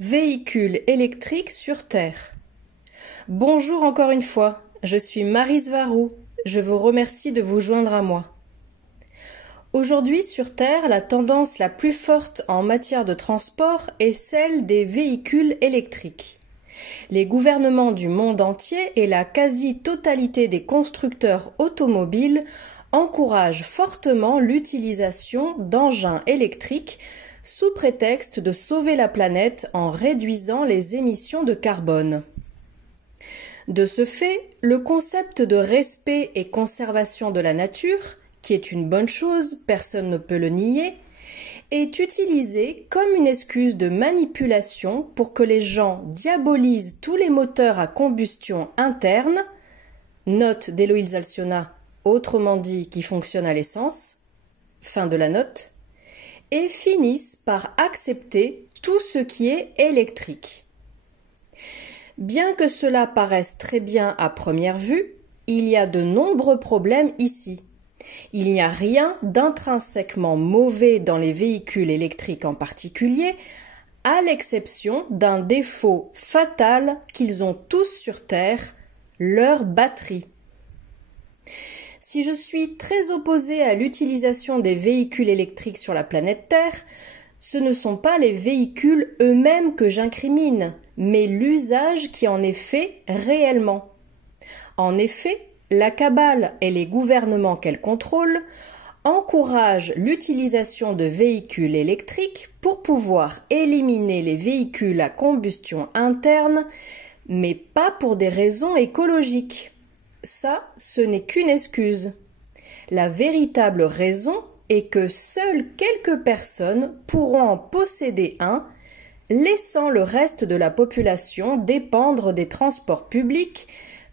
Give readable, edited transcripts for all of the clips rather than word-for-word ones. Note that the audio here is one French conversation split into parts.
Véhicules électriques sur Terre. Bonjour encore une fois, je suis Maryse Varou, je vous remercie de vous joindre à moi. Aujourd'hui sur Terre, la tendance la plus forte en matière de transport est celle des véhicules électriques. Les gouvernements du monde entier et la quasi-totalité des constructeurs automobiles encouragent fortement l'utilisation d'engins électriques sous prétexte de sauver la planète en réduisant les émissions de carbone. De ce fait, le concept de respect et conservation de la nature, qui est une bonne chose, personne ne peut le nier, est utilisé comme une excuse de manipulation pour que les gens diabolisent tous les moteurs à combustion interne, note d'Héloïse Alcyona, autrement dit qui fonctionnent à l'essence, fin de la note, et finissent par accepter tout ce qui est électrique. Bien que cela paraisse très bien à première vue, il y a de nombreux problèmes ici. Il n'y a rien d'intrinsèquement mauvais dans les véhicules électriques en particulier, à l'exception d'un défaut fatal qu'ils ont tous sur Terre, leur batterie. Si je suis très opposée à l'utilisation des véhicules électriques sur la planète Terre, ce ne sont pas les véhicules eux-mêmes que j'incrimine, mais l'usage qui en est fait réellement. En effet, la cabale et les gouvernements qu'elle contrôle encouragent l'utilisation de véhicules électriques pour pouvoir éliminer les véhicules à combustion interne, mais pas pour des raisons écologiques. Ça, ce n'est qu'une excuse. La véritable raison est que seules quelques personnes pourront en posséder un, laissant le reste de la population dépendre des transports publics,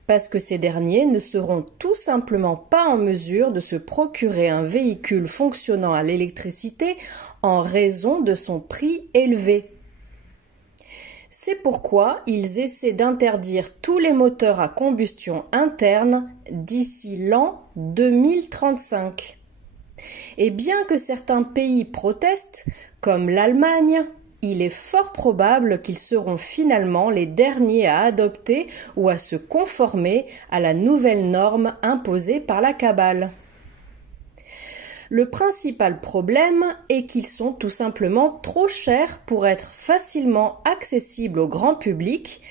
parce que ces derniers ne seront tout simplement pas en mesure de se procurer un véhicule fonctionnant à l'électricité en raison de son prix élevé. C'est pourquoi ils essaient d'interdire tous les moteurs à combustion interne d'ici l'an 2035. Et bien que certains pays protestent, comme l'Allemagne, il est fort probable qu'ils seront finalement les derniers à adopter ou à se conformer à la nouvelle norme imposée par la cabale. Le principal problème est qu'ils sont tout simplement trop chers pour être facilement accessibles au grand public,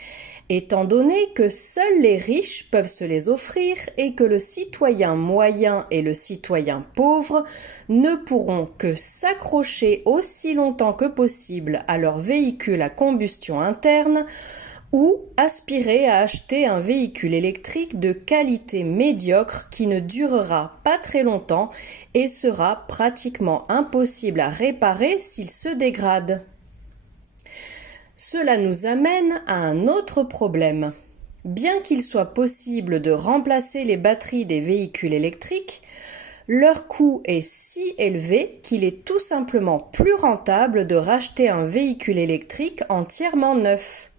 étant donné que seuls les riches peuvent se les offrir et que le citoyen moyen et le citoyen pauvre ne pourront que s'accrocher aussi longtemps que possible à leur véhicule à combustion interne ou aspirer à acheter un véhicule électrique de qualité médiocre qui ne durera pas très longtemps et sera pratiquement impossible à réparer s'il se dégrade. Cela nous amène à un autre problème. Bien qu'il soit possible de remplacer les batteries des véhicules électriques, leur coût est si élevé qu'il est tout simplement plus rentable de racheter un véhicule électrique entièrement neuf.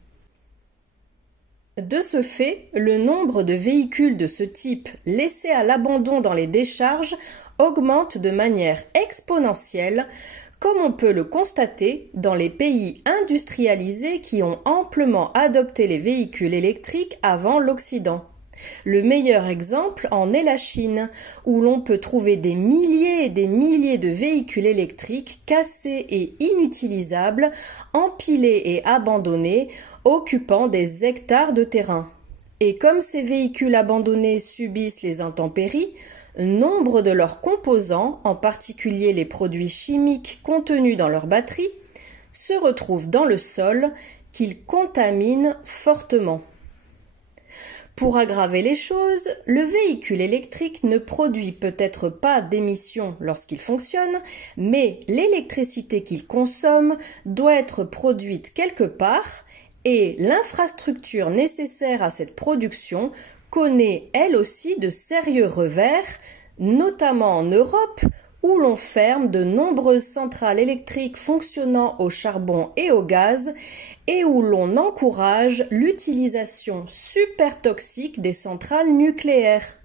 De ce fait, le nombre de véhicules de ce type laissés à l'abandon dans les décharges augmente de manière exponentielle, comme on peut le constater dans les pays industrialisés qui ont amplement adopté les véhicules électriques avant l'Occident. Le meilleur exemple en est la Chine, où l'on peut trouver des milliers et des milliers de véhicules électriques cassés et inutilisables, empilés et abandonnés, occupant des hectares de terrain. Et comme ces véhicules abandonnés subissent les intempéries, nombre de leurs composants, en particulier les produits chimiques contenus dans leurs batteries, se retrouvent dans le sol qu'ils contaminent fortement. Pour aggraver les choses, le véhicule électrique ne produit peut-être pas d'émissions lorsqu'il fonctionne, mais l'électricité qu'il consomme doit être produite quelque part et l'infrastructure nécessaire à cette production connaît elle aussi de sérieux revers, notamment en Europe, où l'on ferme de nombreuses centrales électriques fonctionnant au charbon et au gaz et où l'on encourage l'utilisation super toxique des centrales nucléaires.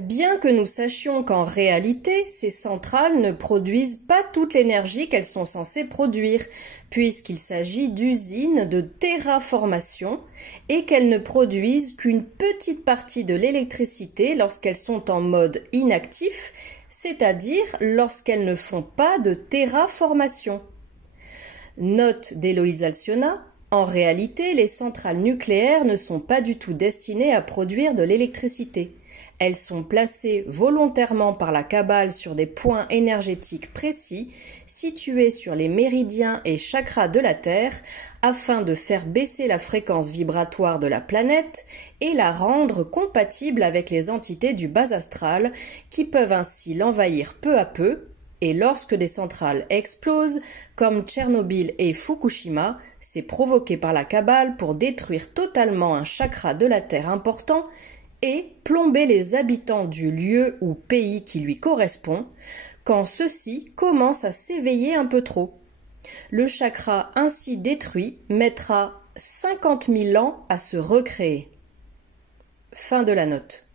Bien que nous sachions qu'en réalité, ces centrales ne produisent pas toute l'énergie qu'elles sont censées produire, puisqu'il s'agit d'usines de terraformation et qu'elles ne produisent qu'une petite partie de l'électricité lorsqu'elles sont en mode inactif, c'est-à-dire lorsqu'elles ne font pas de terraformation. Note d'Héloïse Alciona: en réalité, les centrales nucléaires ne sont pas du tout destinées à produire de l'électricité. Elles sont placées volontairement par la Kabbale sur des points énergétiques précis, situés sur les méridiens et chakras de la Terre, afin de faire baisser la fréquence vibratoire de la planète et la rendre compatible avec les entités du bas astral, qui peuvent ainsi l'envahir peu à peu. Et lorsque des centrales explosent, comme Tchernobyl et Fukushima, c'est provoqué par la Kabbale pour détruire totalement un chakra de la Terre important et plomber les habitants du lieu ou pays qui lui correspond, quand ceux-ci commencent à s'éveiller un peu trop. Le chakra ainsi détruit mettra 50 000 ans à se recréer. Fin de la note.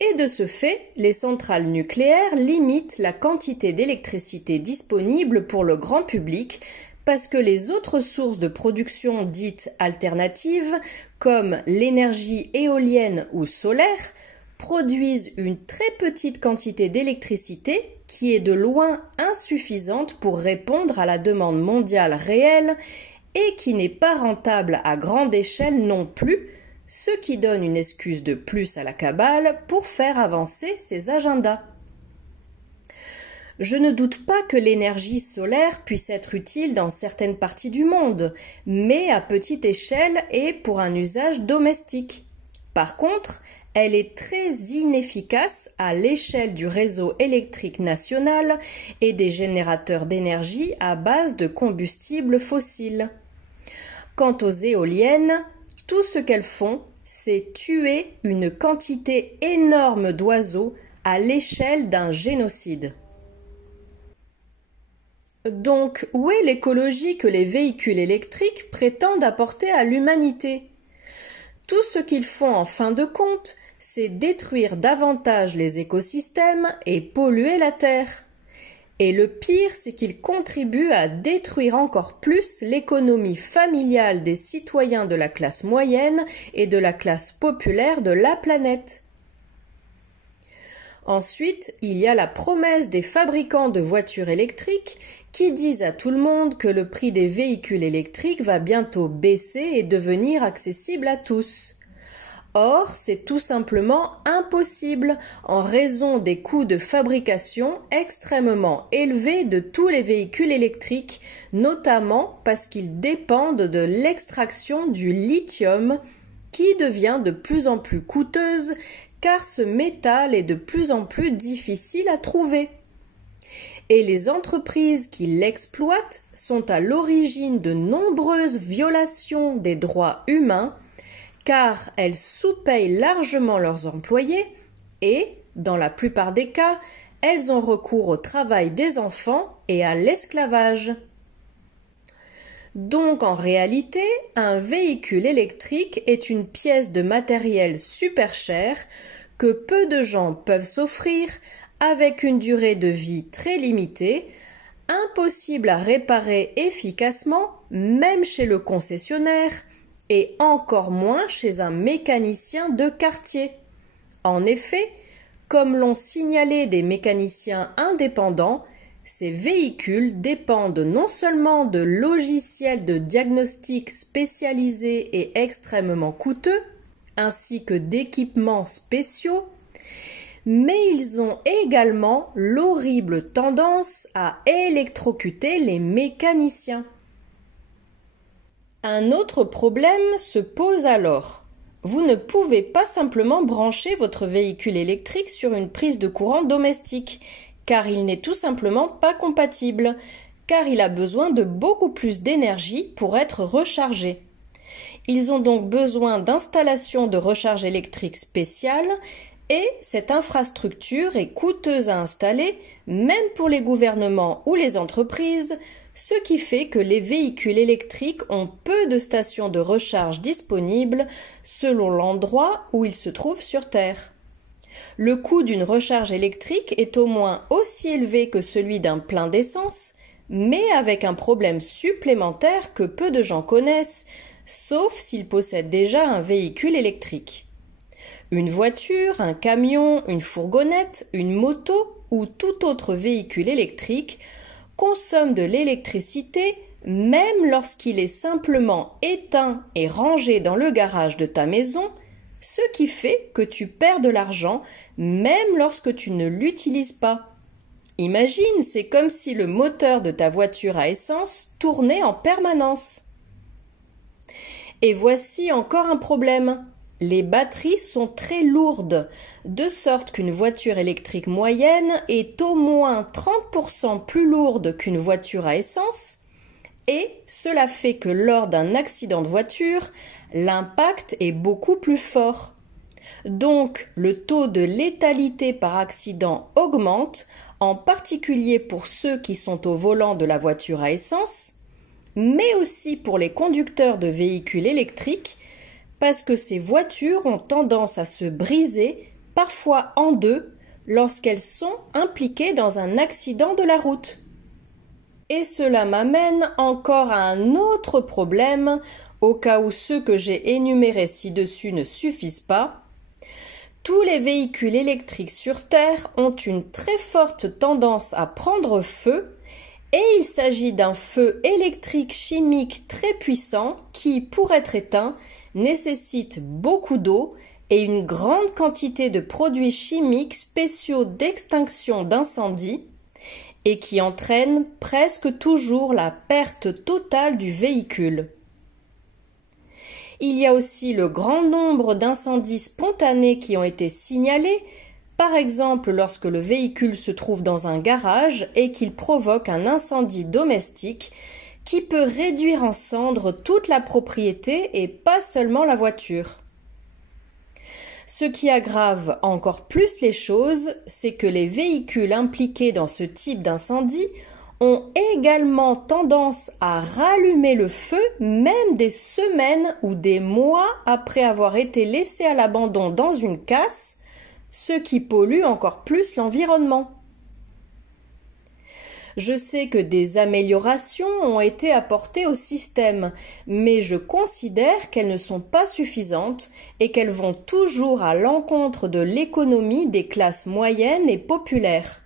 Et de ce fait, les centrales nucléaires limitent la quantité d'électricité disponible pour le grand public, parce que les autres sources de production dites alternatives, comme l'énergie éolienne ou solaire, produisent une très petite quantité d'électricité qui est de loin insuffisante pour répondre à la demande mondiale réelle et qui n'est pas rentable à grande échelle non plus, ce qui donne une excuse de plus à la Kabbale pour faire avancer ses agendas. Je ne doute pas que l'énergie solaire puisse être utile dans certaines parties du monde, mais à petite échelle et pour un usage domestique. Par contre, elle est très inefficace à l'échelle du réseau électrique national et des générateurs d'énergie à base de combustibles fossiles. Quant aux éoliennes, tout ce qu'elles font, c'est tuer une quantité énorme d'oiseaux à l'échelle d'un génocide. Donc, où est l'écologie que les véhicules électriques prétendent apporter à l'humanité? Tout ce qu'ils font en fin de compte, c'est détruire davantage les écosystèmes et polluer la Terre. Et le pire, c'est qu'ils contribuent à détruire encore plus l'économie familiale des citoyens de la classe moyenne et de la classe populaire de la planète. Ensuite, il y a la promesse des fabricants de voitures électriques qui disent à tout le monde que le prix des véhicules électriques va bientôt baisser et devenir accessible à tous. Or, c'est tout simplement impossible en raison des coûts de fabrication extrêmement élevés de tous les véhicules électriques, notamment parce qu'ils dépendent de l'extraction du lithium qui devient de plus en plus coûteuse car ce métal est de plus en plus difficile à trouver. Et les entreprises qui l'exploitent sont à l'origine de nombreuses violations des droits humains car elles sous-payent largement leurs employés et, dans la plupart des cas, elles ont recours au travail des enfants et à l'esclavage. Donc en réalité, un véhicule électrique est une pièce de matériel super chère que peu de gens peuvent s'offrir avec une durée de vie très limitée, impossible à réparer efficacement même chez le concessionnaire et encore moins chez un mécanicien de quartier. En effet, comme l'ont signalé des mécaniciens indépendants, ces véhicules dépendent non seulement de logiciels de diagnostic spécialisés et extrêmement coûteux, ainsi que d'équipements spéciaux, mais ils ont également l'horrible tendance à électrocuter les mécaniciens. Un autre problème se pose alors. Vous ne pouvez pas simplement brancher votre véhicule électrique sur une prise de courant domestique, car il n'est tout simplement pas compatible, car il a besoin de beaucoup plus d'énergie pour être rechargé. Ils ont donc besoin d'installations de recharge électrique spéciales et cette infrastructure est coûteuse à installer même pour les gouvernements ou les entreprises, ce qui fait que les véhicules électriques ont peu de stations de recharge disponibles selon l'endroit où ils se trouvent sur Terre. Le coût d'une recharge électrique est au moins aussi élevé que celui d'un plein d'essence, mais avec un problème supplémentaire que peu de gens connaissent, sauf s'ils possèdent déjà un véhicule électrique. Une voiture, un camion, une fourgonnette, une moto ou tout autre véhicule électrique consomme de l'électricité même lorsqu'il est simplement éteint et rangé dans le garage de ta maison, ce qui fait que tu perds de l'argent même lorsque tu ne l'utilises pas. Imagine, c'est comme si le moteur de ta voiture à essence tournait en permanence. Et voici encore un problème. Les batteries sont très lourdes, de sorte qu'une voiture électrique moyenne est au moins 30% plus lourde qu'une voiture à essence, et cela fait que lors d'un accident de voiture, l'impact est beaucoup plus fort. Donc, le taux de létalité par accident augmente, en particulier pour ceux qui sont au volant de la voiture à essence, mais aussi pour les conducteurs de véhicules électriques, parce que ces voitures ont tendance à se briser, parfois en deux, lorsqu'elles sont impliquées dans un accident de la route. Et cela m'amène encore à un autre problème, au cas où ceux que j'ai énumérés ci-dessus ne suffisent pas. Tous les véhicules électriques sur Terre ont une très forte tendance à prendre feu, et il s'agit d'un feu électrique chimique très puissant qui, pour être éteint, nécessite beaucoup d'eau et une grande quantité de produits chimiques spéciaux d'extinction d'incendie, et qui entraîne presque toujours la perte totale du véhicule. Il y a aussi le grand nombre d'incendies spontanés qui ont été signalés, par exemple lorsque le véhicule se trouve dans un garage et qu'il provoque un incendie domestique qui peut réduire en cendres toute la propriété et pas seulement la voiture. Ce qui aggrave encore plus les choses, c'est que les véhicules impliqués dans ce type d'incendie ont également tendance à rallumer le feu même des semaines ou des mois après avoir été laissés à l'abandon dans une casse, ce qui pollue encore plus l'environnement. Je sais que des améliorations ont été apportées au système, mais je considère qu'elles ne sont pas suffisantes et qu'elles vont toujours à l'encontre de l'économie des classes moyennes et populaires.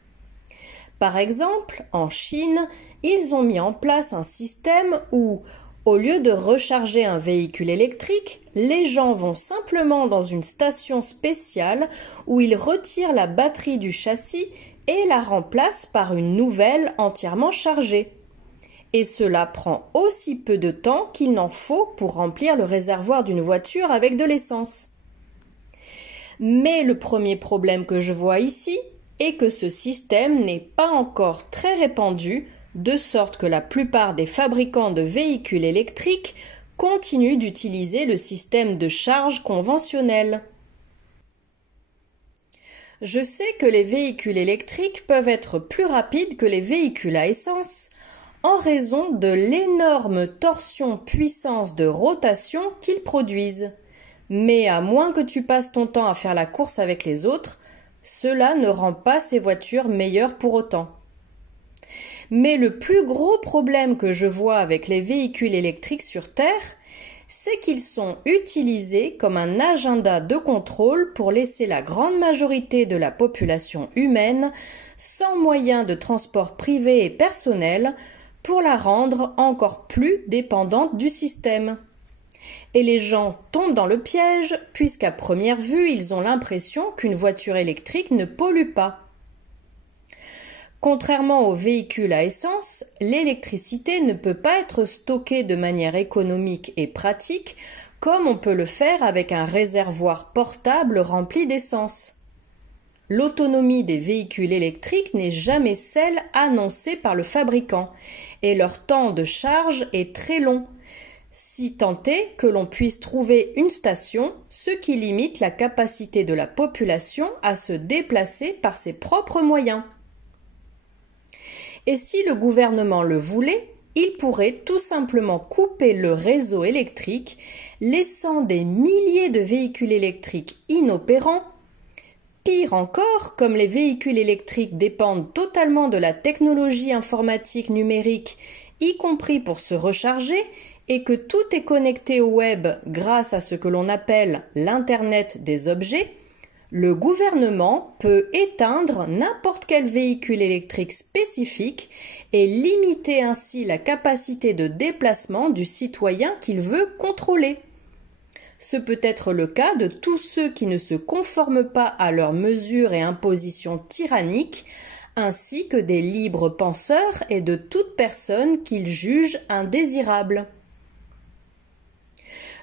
Par exemple, en Chine, ils ont mis en place un système où, au lieu de recharger un véhicule électrique, les gens vont simplement dans une station spéciale où ils retirent la batterie du châssis et la remplacent par une nouvelle entièrement chargée. Et cela prend aussi peu de temps qu'il n'en faut pour remplir le réservoir d'une voiture avec de l'essence. Mais le premier problème que je vois ici est que ce système n'est pas encore très répandu, de sorte que la plupart des fabricants de véhicules électriques continuent d'utiliser le système de charge conventionnel. Je sais que les véhicules électriques peuvent être plus rapides que les véhicules à essence en raison de l'énorme torsion puissance de rotation qu'ils produisent. Mais à moins que tu passes ton temps à faire la course avec les autres, cela ne rend pas ces voitures meilleures pour autant. Mais le plus gros problème que je vois avec les véhicules électriques sur Terre, c'est qu'ils sont utilisés comme un agenda de contrôle pour laisser la grande majorité de la population humaine sans moyens de transport privé et personnel pour la rendre encore plus dépendante du système. Et les gens tombent dans le piège puisqu'à première vue, ils ont l'impression qu'une voiture électrique ne pollue pas. Contrairement aux véhicules à essence, l'électricité ne peut pas être stockée de manière économique et pratique comme on peut le faire avec un réservoir portable rempli d'essence. L'autonomie des véhicules électriques n'est jamais celle annoncée par le fabricant et leur temps de charge est très long, si tant est que l'on puisse trouver une station, ce qui limite la capacité de la population à se déplacer par ses propres moyens. Et si le gouvernement le voulait, il pourrait tout simplement couper le réseau électrique, laissant des milliers de véhicules électriques inopérants, Pire encore, comme les véhicules électriques dépendent totalement de la technologie informatique numérique, y compris pour se recharger, et que tout est connecté au web grâce à ce que l'on appelle l'Internet des objets, le gouvernement peut éteindre n'importe quel véhicule électrique spécifique et limiter ainsi la capacité de déplacement du citoyen qu'il veut contrôler. Ce peut être le cas de tous ceux qui ne se conforment pas à leurs mesures et impositions tyranniques, ainsi que des libres penseurs et de toute personne qu'ils jugent indésirables.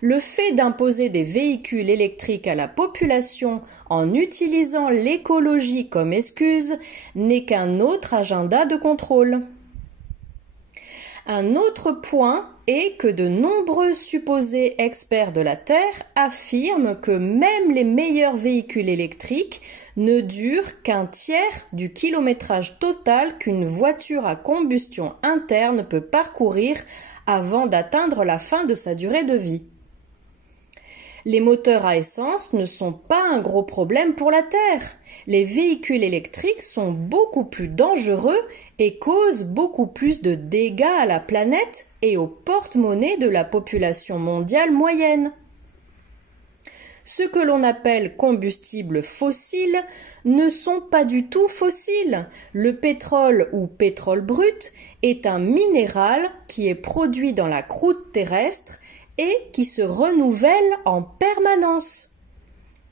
Le fait d'imposer des véhicules électriques à la population en utilisant l'écologie comme excuse n'est qu'un autre agenda de contrôle. Un autre point est que de nombreux supposés experts de la Terre affirment que même les meilleurs véhicules électriques ne durent qu'un tiers du kilométrage total qu'une voiture à combustion interne peut parcourir avant d'atteindre la fin de sa durée de vie. Les moteurs à essence ne sont pas un gros problème pour la Terre. Les véhicules électriques sont beaucoup plus dangereux et causent beaucoup plus de dégâts à la planète et au porte-monnaie de la population mondiale moyenne. Ce que l'on appelle combustibles fossiles ne sont pas du tout fossiles. Le pétrole ou pétrole brut est un minéral qui est produit dans la croûte terrestre et qui se renouvelle en permanence.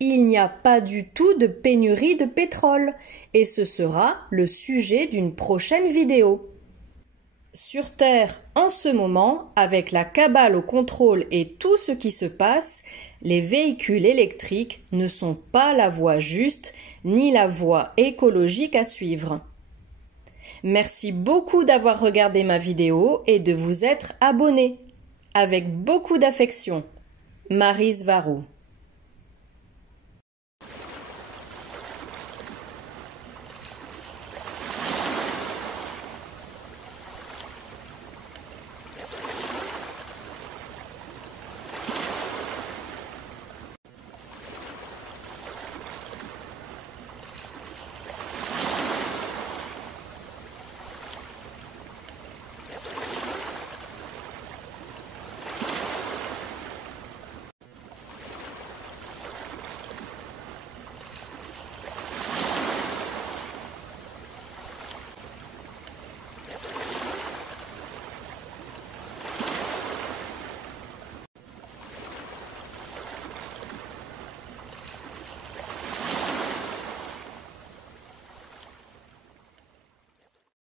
Il n'y a pas du tout de pénurie de pétrole et ce sera le sujet d'une prochaine vidéo. Sur Terre, en ce moment, avec la cabale au contrôle et tout ce qui se passe, les véhicules électriques ne sont pas la voie juste ni la voie écologique à suivre. Merci beaucoup d'avoir regardé ma vidéo et de vous être abonné. Avec beaucoup d'affection, Maryse Varou.